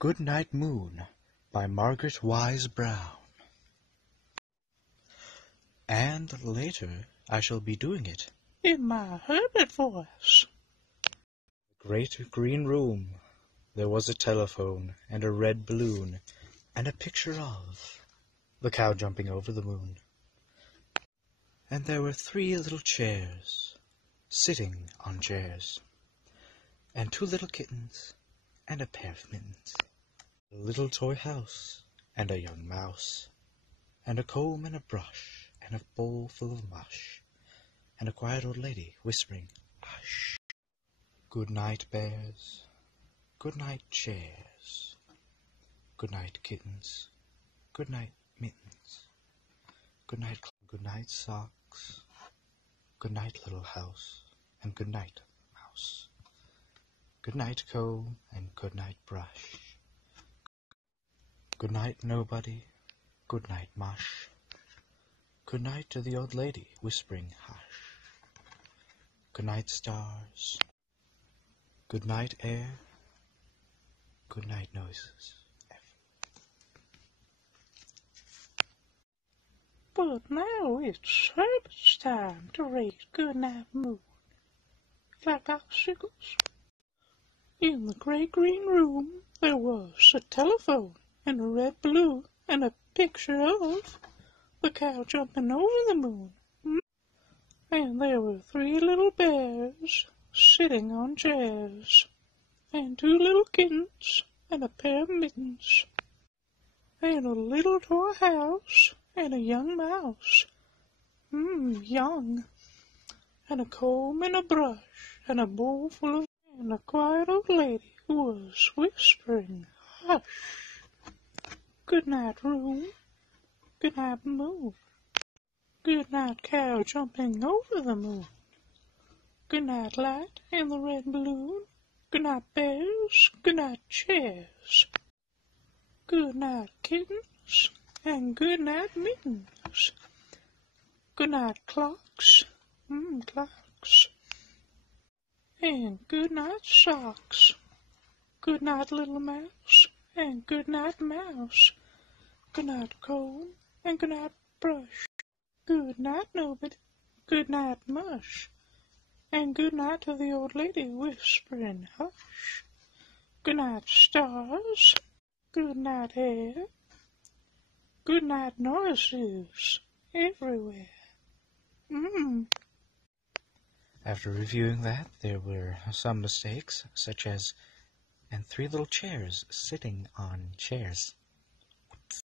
Goodnight Moon by Margaret Wise Brown. And later I shall be doing it in my Herbert voice. The great green room. There was a telephone and a red balloon and a picture of the cow jumping over the moon. And there were 3 little chairs sitting on chairs, and 2 little kittens and a pair of mittens, a little toy house and a young mouse, and a comb and a brush and a bowl full of mush, and a quiet old lady whispering, "Hush." Good night, bears. Good night, chairs. Good night, kittens. Good night, mittens. Good night, socks. Good night, little house, and good night, mouse. Good night, comb, and good night, brush. Good night, nobody. Good night, mush. Good night to the old lady whispering, "Hush." Good night, stars. Good night, air. Good night, noises. But now it's Herbert's time to read Goodnight Moon, like icicles. In the great green room there was a telephone and a red balloon and a picture of the cow jumping over the moon. And there were 3 little bears sitting on chairs, and 2 little kittens and a pair of mittens, and a little toy house and a young mouse, young, and a comb and a brush and a bowl full of, and a quiet old lady who was whispering, "Hush." Good night, room. Good night, moon. Good night, cow jumping over the moon. Good night, light and the red balloon. Good night, bears. Good night, chairs. Good night, kittens. And good night, mittens. Good night, clocks. Clocks. And good night, socks. Good night, little mouse. And good night, mouse. Good night, comb. And good night, brush. Good night, nobody. Good night, mush. And good night to the old lady whispering, "Hush." Good night, stars. Good night, air. Good night, noises everywhere. After reviewing that, there were some mistakes, such as, and 3 little chairs sitting on chairs.